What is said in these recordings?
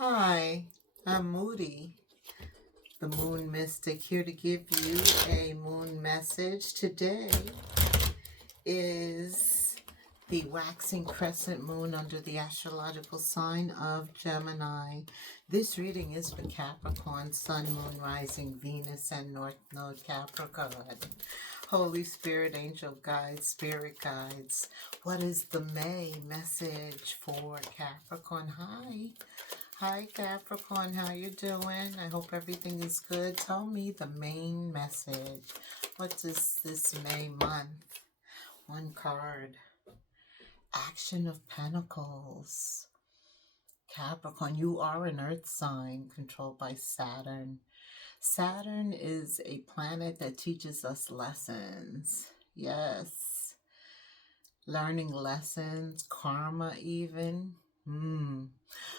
Hi, I'm Moody, the moon mystic, here to give you a moon message. Today is the waxing crescent moon under the astrological sign of Gemini. This reading is for Capricorn, Sun, Moon, Rising, Venus, and North Node Capricorn. Holy Spirit, angel guides, spirit guides. What is the May message for Capricorn? Hi Capricorn, how you doing? I hope everything is good. Tell me the main message. What is this May month? One card. Action of Pentacles. Capricorn, you are an earth sign controlled by Saturn. Saturn is a planet that teaches us lessons. Yes. Learning lessons, karma even.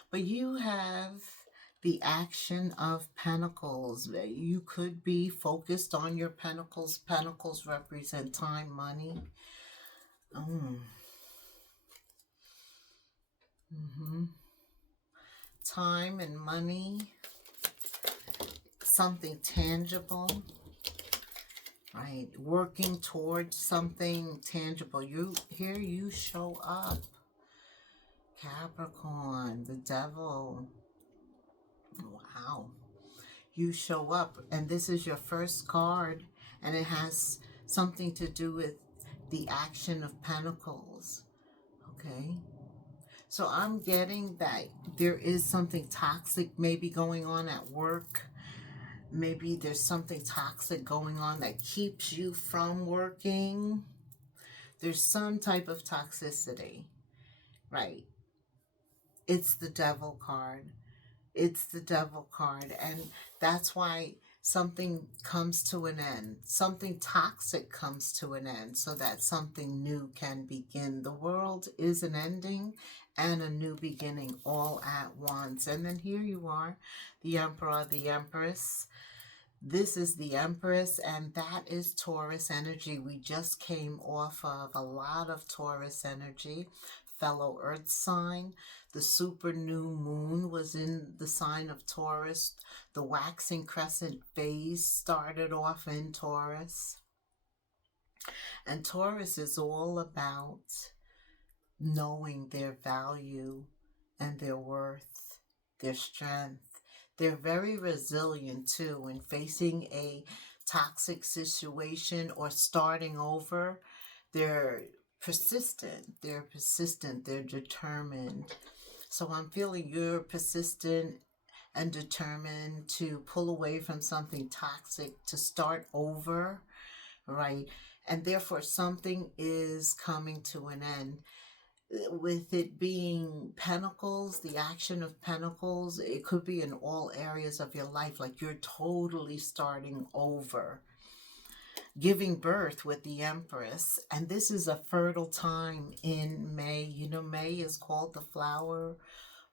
But you have the action of Pentacles. You could be focused on your Pentacles. Pentacles represent time, money. Time and money. Something tangible. Right, working towards something tangible. You show up. Capricorn, the devil. Wow. You show up, and this is your first card, and it has something to do with the action of Pentacles. Okay? So I'm getting that there is something toxic maybe going on at work. Maybe there's something toxic going on that keeps you from working. There's some type of toxicity, right? It's the devil card. It's the devil card. And that's why something comes to an end. Something toxic comes to an end so that something new can begin. The world is an ending and a new beginning all at once. And then here you are, the Emperor, the Empress. This is the Empress, and that is Taurus energy. We just came off of a lot of Taurus energy, fellow Earth sign. The super new moon was in the sign of Taurus. The waxing crescent phase started off in Taurus. And Taurus is all about knowing their value and their worth, their strength. They're very resilient too in facing a toxic situation or starting over. They're persistent, they're determined. So I'm feeling you're persistent and determined to pull away from something toxic, to start over, right? And therefore something is coming to an end. With it being Pentacles, the action of Pentacles, it could be in all areas of your life, like you're totally starting over. Giving birth with the Empress, and this is a fertile time in May. You know, May is called the flower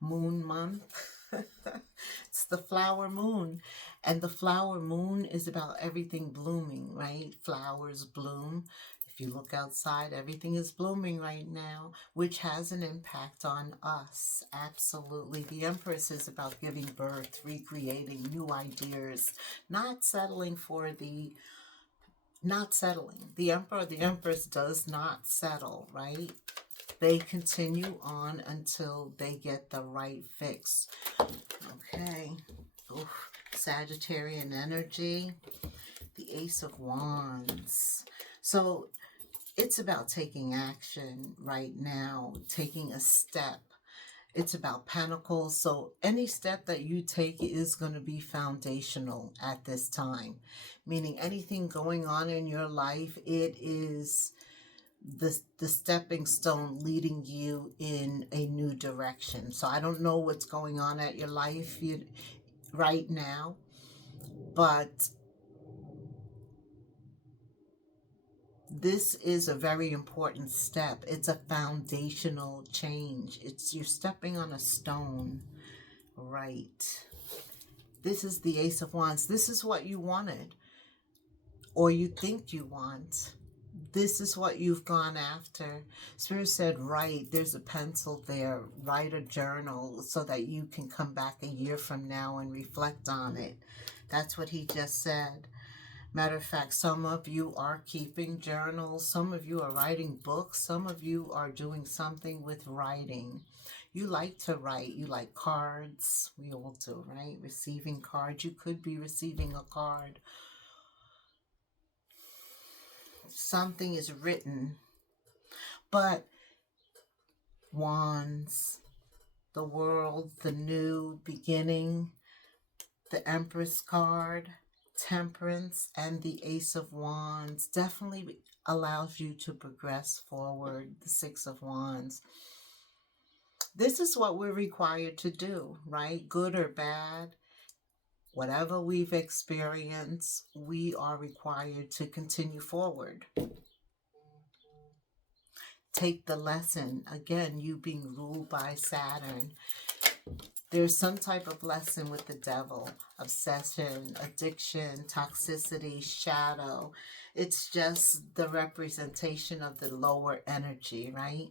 moon month. It's the flower moon, and the flower moon is about everything blooming, right? Flowers bloom. If you look outside, everything is blooming right now, which has an impact on us. Absolutely. The Empress is about giving birth, recreating new ideas, not settling. The Emperor, the Empress does not settle, right? They continue on until they get the right fix. Okay. Oof. Sagittarian energy. The Ace of Wands. So it's about taking action right now, taking a step. It's about Pentacles. So any step that you take is going to be foundational at this time. Meaning anything going on in your life, it is the stepping stone leading you in a new direction. So I don't know what's going on at your life right now, but this is a very important step. It's a foundational change. You're stepping on a stone, right? This is the Ace of Wands. This is what you wanted, or you think you want. This is what you've gone after. Spirit said, write. There's a pencil there. Write a journal so that you can come back a year from now and reflect on it. That's what he just said. Matter of fact, some of you are keeping journals. Some of you are writing books. Some of you are doing something with writing. You like to write. You like cards. We all do, right? Receiving cards. You could be receiving a card. Something is written. But wands, the world, the new beginning, the Empress card, Temperance, and the Ace of Wands definitely allows you to progress forward. The Six of Wands. This is what we're required to do, right? Good or bad, whatever we've experienced, we are required to continue forward. Take the lesson. Again, you being ruled by Saturn. There's some type of lesson with the devil. Obsession, addiction, toxicity, shadow. It's just the representation of the lower energy, right?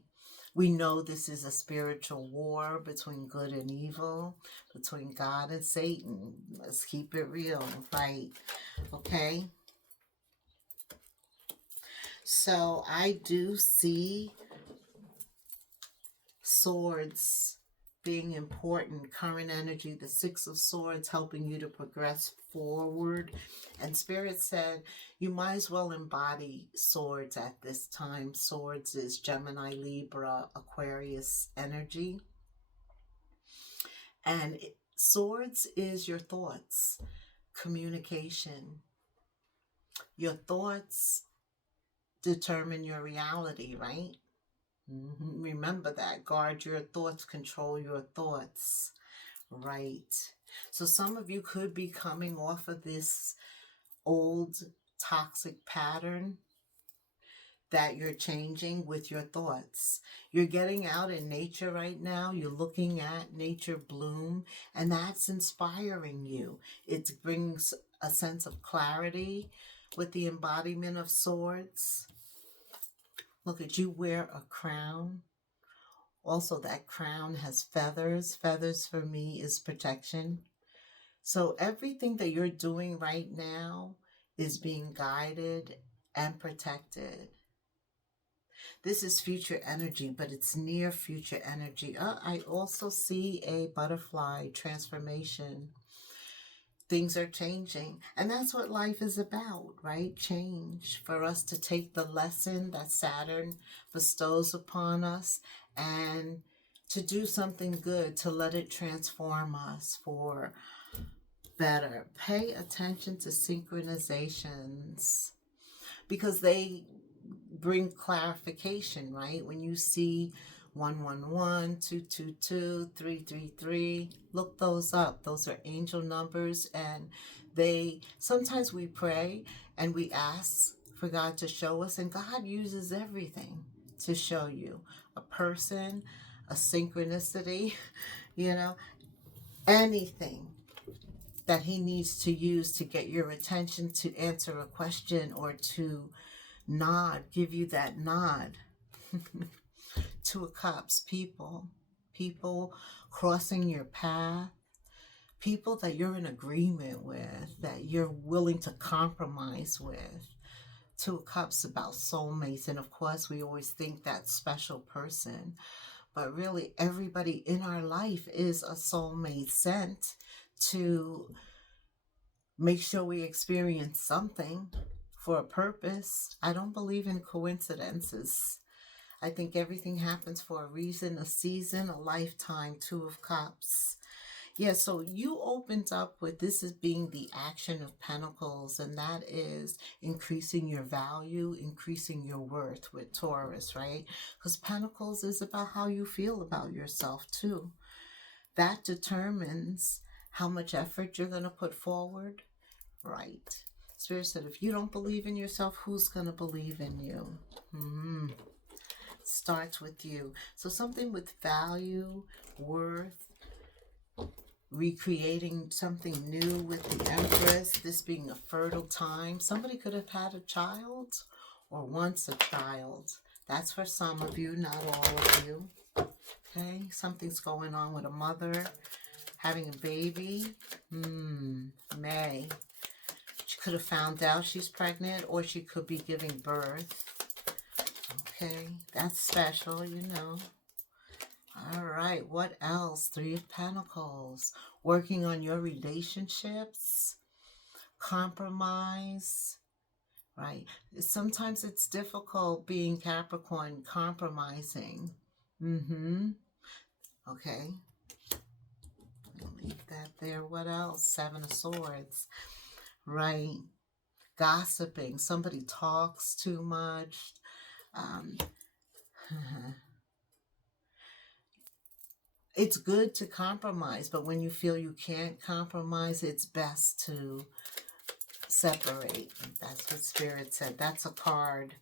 We know this is a spiritual war between good and evil, between God and Satan. Let's keep it real, right? Okay? So I do see swords being important. Current energy, the Six of Swords, helping you to progress forward. And Spirit said you might as well embody swords at this time. Swords is Gemini, Libra, Aquarius energy. And swords is your thoughts, communication. Your thoughts determine your reality, right? Remember that. Guard your thoughts, control your thoughts. Right. So some of you could be coming off of this old toxic pattern that you're changing with your thoughts. You're getting out in nature right now. You're looking at nature bloom, and that's inspiring you. It brings a sense of clarity with the embodiment of swords. Look at you, wear a crown. Also, that crown has feathers. Feathers for me is protection. So everything that you're doing right now is being guided and protected. This is future energy, but it's near future energy. I also see a butterfly transformation. Things are changing, and that's what life is about, right? Change. For us to take the lesson that Saturn bestows upon us and to do something good, to let it transform us for better. Pay attention to synchronizations because they bring clarification, right? When you see 111, 222, 333, look those up. Those are angel numbers, and sometimes we pray and we ask for God to show us, and God uses everything to show you. A person, a synchronicity, anything that he needs to use to get your attention, to answer a question, or to nod, give you that nod. Two of Cups, people crossing your path, people that you're in agreement with, that you're willing to compromise with. Two of Cups about soulmates, and of course we always think that special person, but really everybody in our life is a soulmate sent to make sure we experience something for a purpose. I don't believe in coincidences. I think everything happens for a reason, a season, a lifetime. Two of Cups. Yeah, so you opened up with this as being the action of Pentacles, and that is increasing your value, increasing your worth with Taurus, right? Because Pentacles is about how you feel about yourself too. That determines how much effort you're going to put forward, right? Spirit said, if you don't believe in yourself, who's going to believe in you? Starts with you. So something with value, worth, recreating something new with the Empress, this being a fertile time. Somebody could have had a child, or wants a child. That's for some of you, not all of you. Okay, something's going on with a mother having a baby. May. She could have found out she's pregnant, or she could be giving birth. Okay, that's special, you know. All right, what else? Three of Pentacles. Working on your relationships. Compromise. Right. Sometimes it's difficult being Capricorn, compromising. Okay. I'll leave that there. What else? Seven of Swords. Right. Gossiping. Somebody talks too much. It's good to compromise, but when you feel you can't compromise, it's best to separate. That's what Spirit said. That's a card.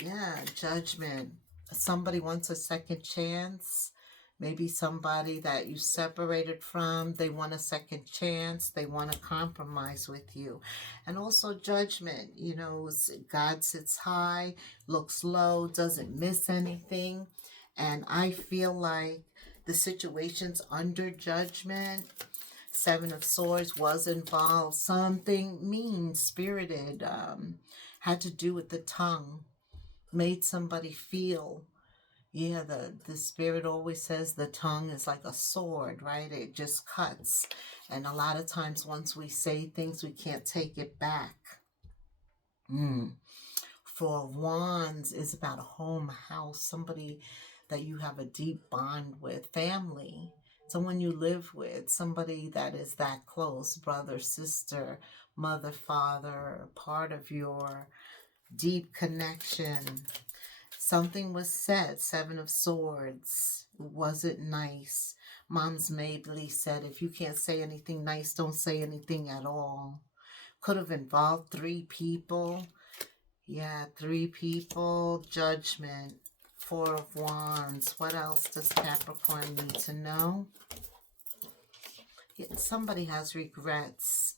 Yeah, Judgment. Somebody wants a second chance. Maybe somebody that you separated from, they want a second chance. They want to compromise with you. And also Judgment. You know, God sits high, looks low, doesn't miss anything. And I feel like the situation's under judgment. Seven of Swords was involved. Something mean-spirited had to do with the tongue. Made somebody feel. Yeah, the Spirit always says the tongue is like a sword, right? It just cuts. And a lot of times once we say things, we can't take it back. Four of Wands is about a home, a house, somebody that you have a deep bond with, family, someone you live with, somebody that is that close, brother, sister, mother, father, part of your deep connection. Something was said, Seven of Swords. Was it nice? Mom's Mabley said, if you can't say anything nice, don't say anything at all. Could have involved three people. Yeah, three people. Judgment. Four of Wands. What else does Capricorn need to know? Yeah, somebody has regrets.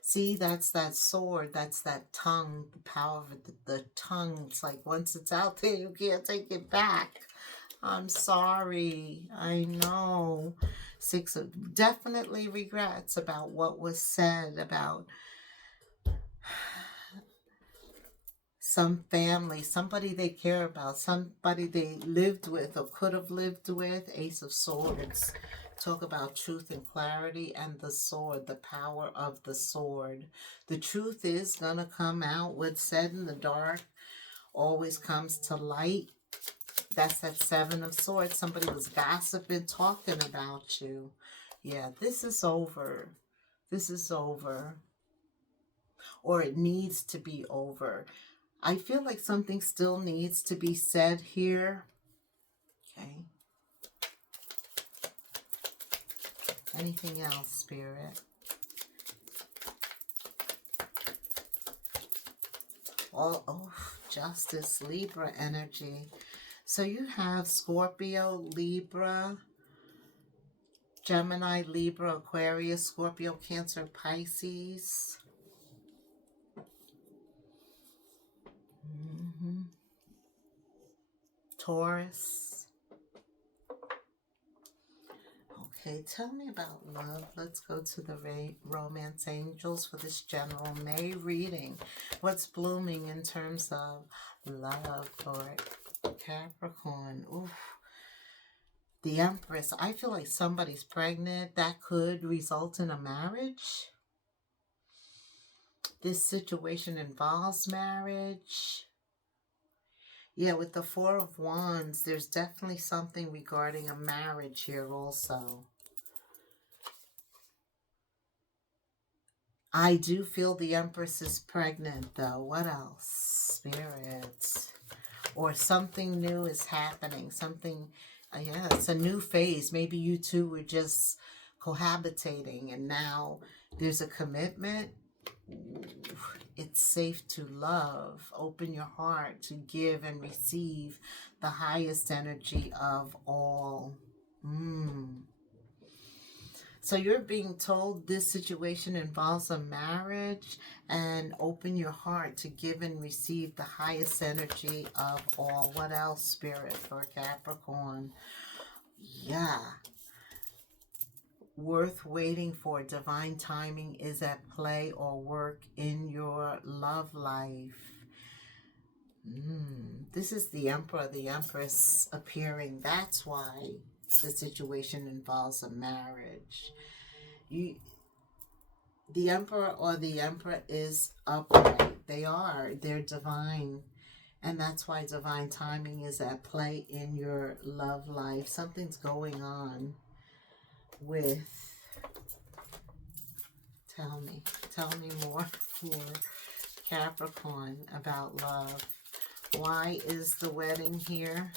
See, that's that sword. That's that tongue. The power of the tongue. It's like once it's out there, you can't take it back. I'm sorry. I know. Six of definitely regrets about what was said about some family, somebody they care about, somebody they lived with or could have lived with. Ace of Swords. Talk about truth and clarity and the sword, the power of the sword. The truth is going to come out. What's said in the dark always comes to light. That's that Seven of Swords. Somebody was gossiping, talking about you. Yeah, this is over. This is over. Or it needs to be over. I feel like something still needs to be said here. Okay. Anything else, Spirit? Oh, Justice, Libra energy. So you have Scorpio, Libra, Gemini, Libra, Aquarius, Scorpio, Cancer, Pisces. Taurus. Okay, tell me about love. Let's go to the romance angels for this general May reading. What's blooming in terms of love for Capricorn? Oof. The Empress. I feel like somebody's pregnant. That could result in a marriage. This situation involves marriage. Yeah, with the Four of Wands, there's definitely something regarding a marriage here also. I do feel the Empress is pregnant, though. What else? Spirits. Or something new is happening. Something, yeah, it's a new phase. Maybe you two were just cohabitating, and now there's a commitment. It's safe to love. Open your heart to give and receive the highest energy of all. So you're being told this situation involves a marriage, and open your heart to give and receive the highest energy of all. What else, Spirit, for Capricorn? Yeah. Worth waiting for. Divine timing is at play or work in your love life. This is the Emperor, the Empress appearing. That's why the situation involves a marriage. The Emperor or the Emperor is upright. They're divine. And that's why divine timing is at play in your love life. Something's going on with, tell me more for Capricorn about love. Why is the wedding here?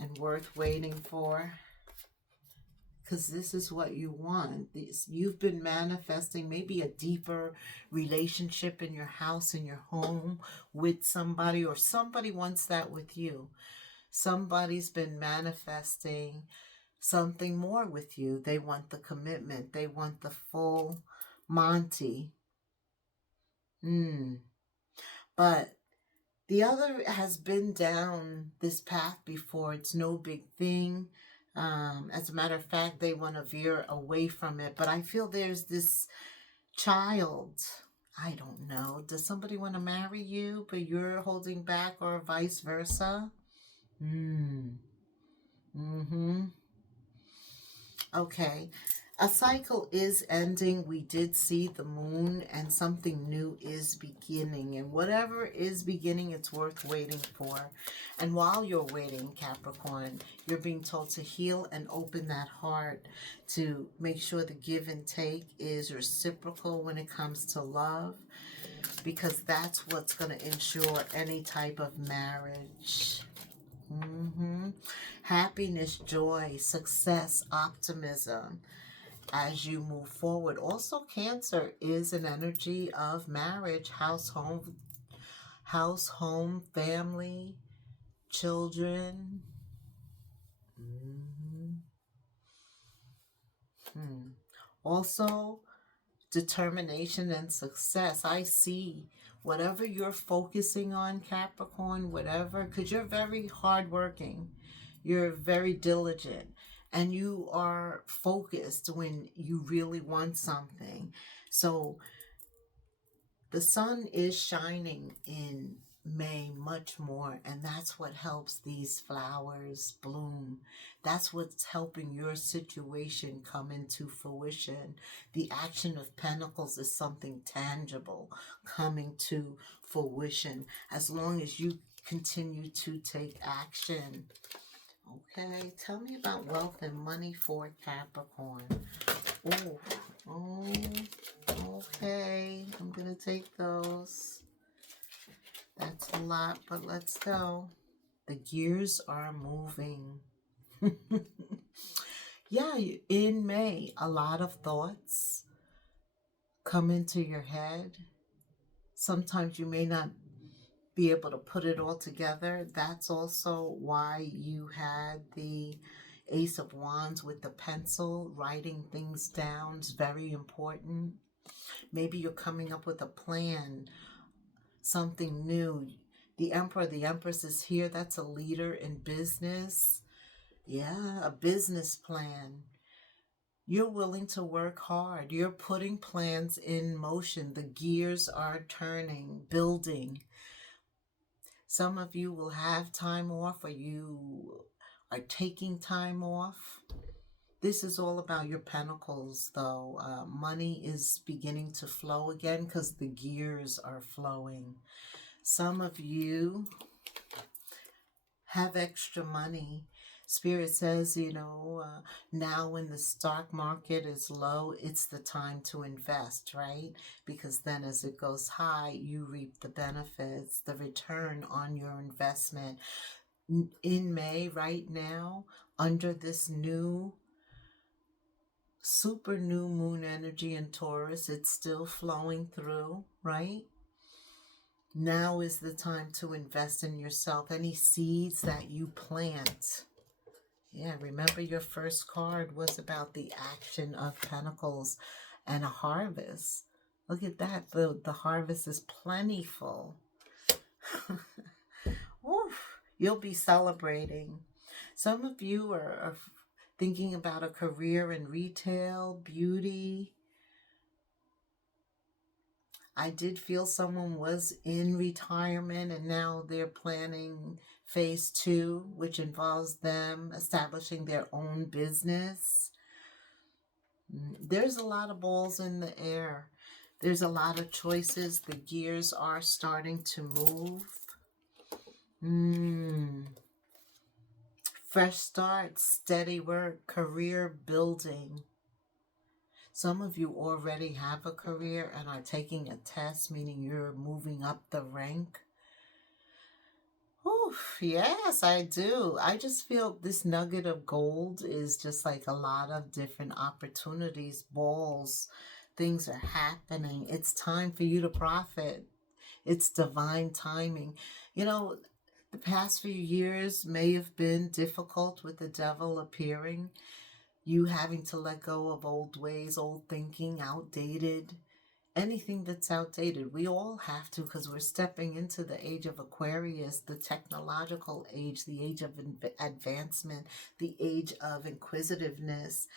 And worth waiting for? Because this is what you want. You've been manifesting maybe a deeper relationship in your house, in your home, with somebody, or somebody wants that with you. Somebody's been manifesting something more with you. They want the commitment. They want the full Monty. But the other has been down this path before. It's no big thing. As a matter of fact, they want to veer away from it. But I feel there's this child. I don't know. Does somebody want to marry you, but you're holding back, or vice versa? Okay. A cycle is ending. We did see the moon, and something new is beginning. And whatever is beginning, it's worth waiting for. And while you're waiting, Capricorn, you're being told to heal and open that heart to make sure the give and take is reciprocal when it comes to love, because that's what's going to ensure any type of marriage. Happiness, joy, success, optimism as you move forward. Also, Cancer is an energy of marriage, house, home, family, children. Also, determination and success. I see whatever you're focusing on, Capricorn, whatever, because you're very hardworking, you're very diligent, and you are focused when you really want something. So the sun is shining in May much more, and that's what helps these flowers bloom. That's what's helping your situation come into fruition. The action of Pentacles is something tangible coming to fruition as long as you continue to take action. Okay, tell me about wealth and money for Capricorn. Oh, okay, I'm gonna take those. That's a lot, but let's go. The gears are moving. Yeah, in May, a lot of thoughts come into your head. Sometimes you may not be able to put it all together. That's also why you had the Ace of Wands with the pencil. Writing things down is very important. Maybe you're coming up with a plan, something new. The Emperor, the Empress is here. That's a leader in business. Yeah, a business plan. You're willing to work hard. You're putting plans in motion. The gears are turning, building. Some of you will have time off, or you are taking time off. This is all about your pentacles, though. Money is beginning to flow again because the gears are flowing. Some of you have extra money. Spirit says, now when the stock market is low, it's the time to invest, right? Because then as it goes high, you reap the benefits, the return on your investment. In May, right now, under this super new moon energy in Taurus, it's still flowing through, right? Now is the time to invest in yourself. Any seeds that you plant, Yeah, remember your first card was about the action of pentacles and a harvest. Look at that. The harvest is plentiful. Oof, you'll be celebrating. Some of you are thinking about a career in retail, beauty. I did feel someone was in retirement and now they're planning phase 2, which involves them establishing their own business. There's a lot of balls in the air. There's a lot of choices. The gears are starting to move. Fresh start, steady work, career building. Some of you already have a career and are taking a test, meaning you're moving up the rank. Oof, yes, I do. I just feel this nugget of gold is just like a lot of different opportunities, balls, things are happening. It's time for you to profit. It's divine timing. You know, the past few years may have been difficult with the devil appearing, you having to let go of old ways, old thinking, outdated, anything that's outdated. We all have to, because we're stepping into the age of Aquarius, the technological age, the age of advancement, the age of inquisitiveness.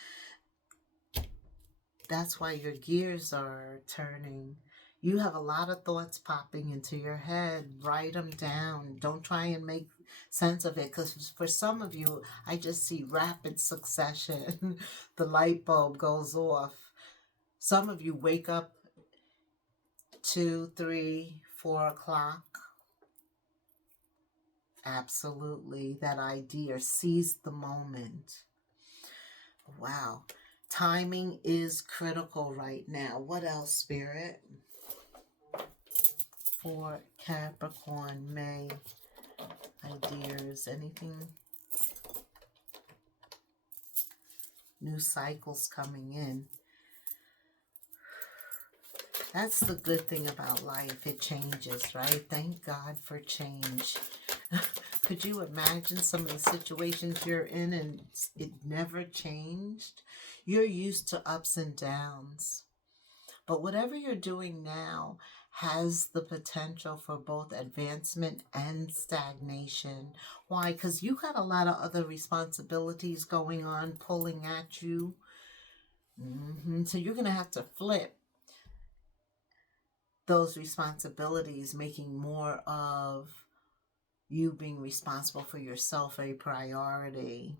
That's why your gears are turning. You have a lot of thoughts popping into your head. Write them down. Don't try and make sense of it, because for some of you, I just see rapid succession. The light bulb goes off. Some of you wake up 2, 3, 4 o'clock. Absolutely. That idea. Seize the moment. Wow. Timing is critical right now. What else, Spirit? For Capricorn, May, ideas, anything? New cycles coming in. That's the good thing about life. It changes, right? Thank God for change. Could you imagine some of the situations you're in and it never changed? You're used to ups and downs. But whatever you're doing now has the potential for both advancement and stagnation. Why? Because you got a lot of other responsibilities going on, pulling at you. So you're going to have to flip those responsibilities, making more of you being responsible for yourself a priority.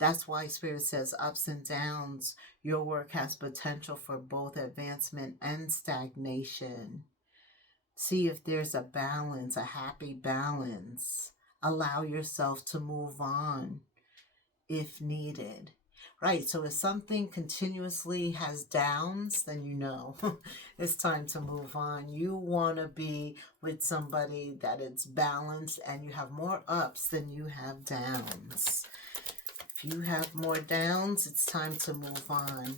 That's why Spirit says ups and downs. Your work has potential for both advancement and stagnation. See if there's a balance, a happy balance. Allow yourself to move on if needed. Right, so if something continuously has downs, then you know it's time to move on. You want to be with somebody that it's balanced and you have more ups than you have downs. If you have more downs, it's time to move on.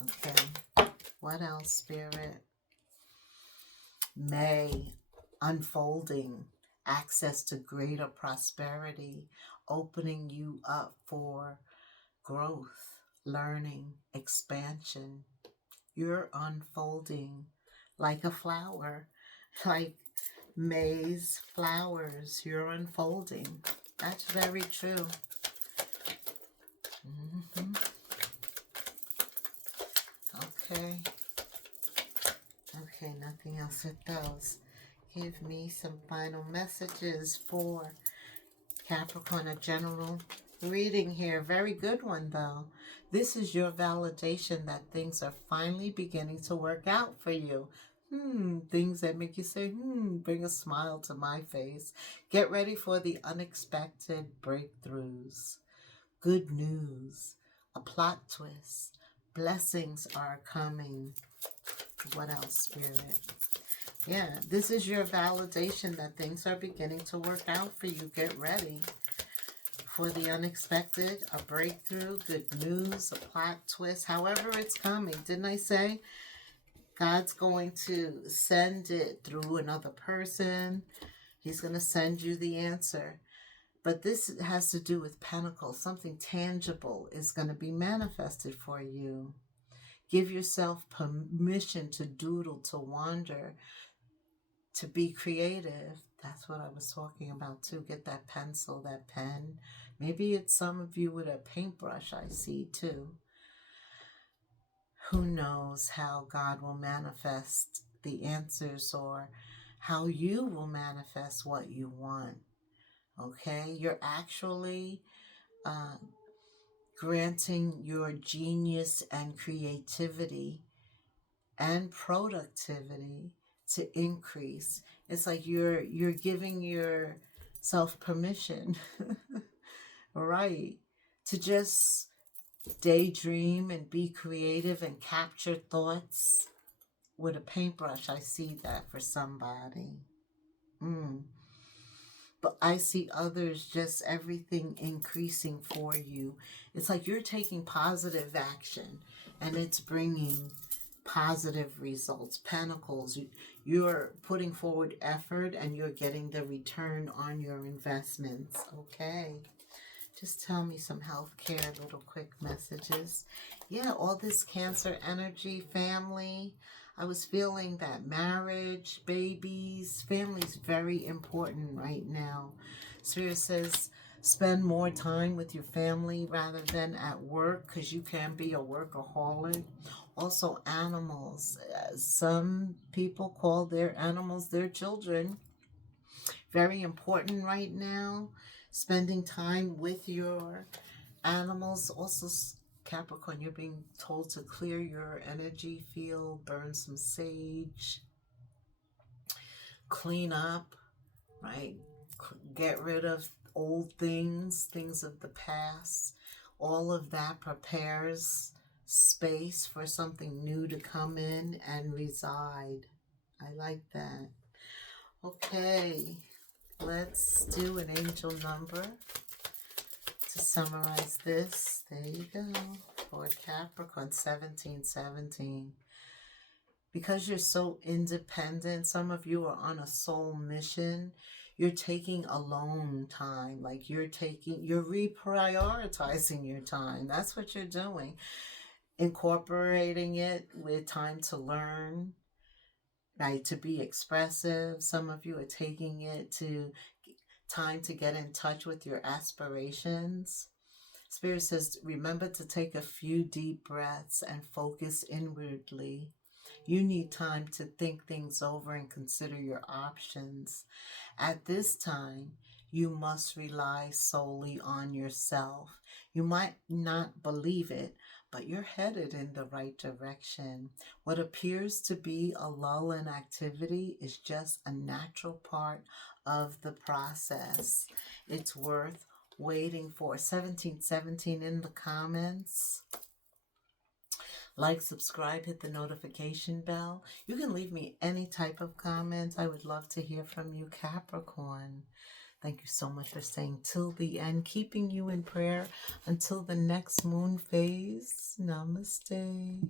Okay, what else, Spirit? May, unfolding, access to greater prosperity, opening you up for growth, learning, expansion. You're unfolding like a flower, like May's flowers. You're unfolding. That's very true. Okay. Okay, nothing else with those. Give me some final messages for Capricorn, a general reading here. Very good one, though. This is your validation that things are finally beginning to work out for you. Things that make you say, bring a smile to my face. Get ready for the unexpected breakthroughs. Good news. A plot twist. Blessings are coming. What else, Spirit? Yeah, this is your validation that things are beginning to work out for you. Get ready for the unexpected, a breakthrough, good news, a plot twist, however it's coming. Didn't I say God's going to send it through another person? He's going to send you the answer. But this has to do with pentacles. Something tangible is going to be manifested for you. Give yourself permission to doodle, to wander, to be creative. That's what I was talking about too. Get that pencil, that pen. Maybe it's some of you with a paintbrush I see too. Who knows how God will manifest the answers, or how you will manifest what you want. Okay? You're actually granting your genius and creativity and productivity to increase. It's like you're giving yourself permission, right, to just daydream and be creative and capture thoughts with a paintbrush. I see that for somebody. But I see others, just everything increasing for you. It's like you're taking positive action and it's bringing positive results. Pentacles, you're putting forward effort and you're getting the return on your investments. Okay. Just tell me some healthcare, little quick messages. Yeah, all this Cancer energy, family. I was feeling that marriage, babies, family is very important right now. Spirit says spend more time with your family rather than at work, because you can be a workaholic. Also, animals. Some people call their animals their children. Very important right now. Spending time with your animals. Also, Capricorn, you're being told to clear your energy field, burn some sage, clean up, right? Get rid of old things, things of the past. All of that prepares space for something new to come in and reside. I like that. Okay, let's do an angel number to summarize this. There you go. For Capricorn, 1717. Because you're so independent, some of you are on a soul mission. You're taking alone time. Like you're reprioritizing your time. That's what you're doing. Incorporating it with time to learn, right? To be expressive. Some of you are taking it to time to get in touch with your aspirations. Spirit says, remember to take a few deep breaths and focus inwardly. You need time to think things over and consider your options. At this time, you must rely solely on yourself. You might not believe it, but you're headed in the right direction. What appears to be a lull in activity is just a natural part of the process. It's worth waiting for. 1717 in the comments. Like, subscribe, hit the notification bell. You can leave me any type of comments. I would love to hear from you, Capricorn. Thank you so much for staying till the end, keeping you in prayer until the next moon phase. Namaste.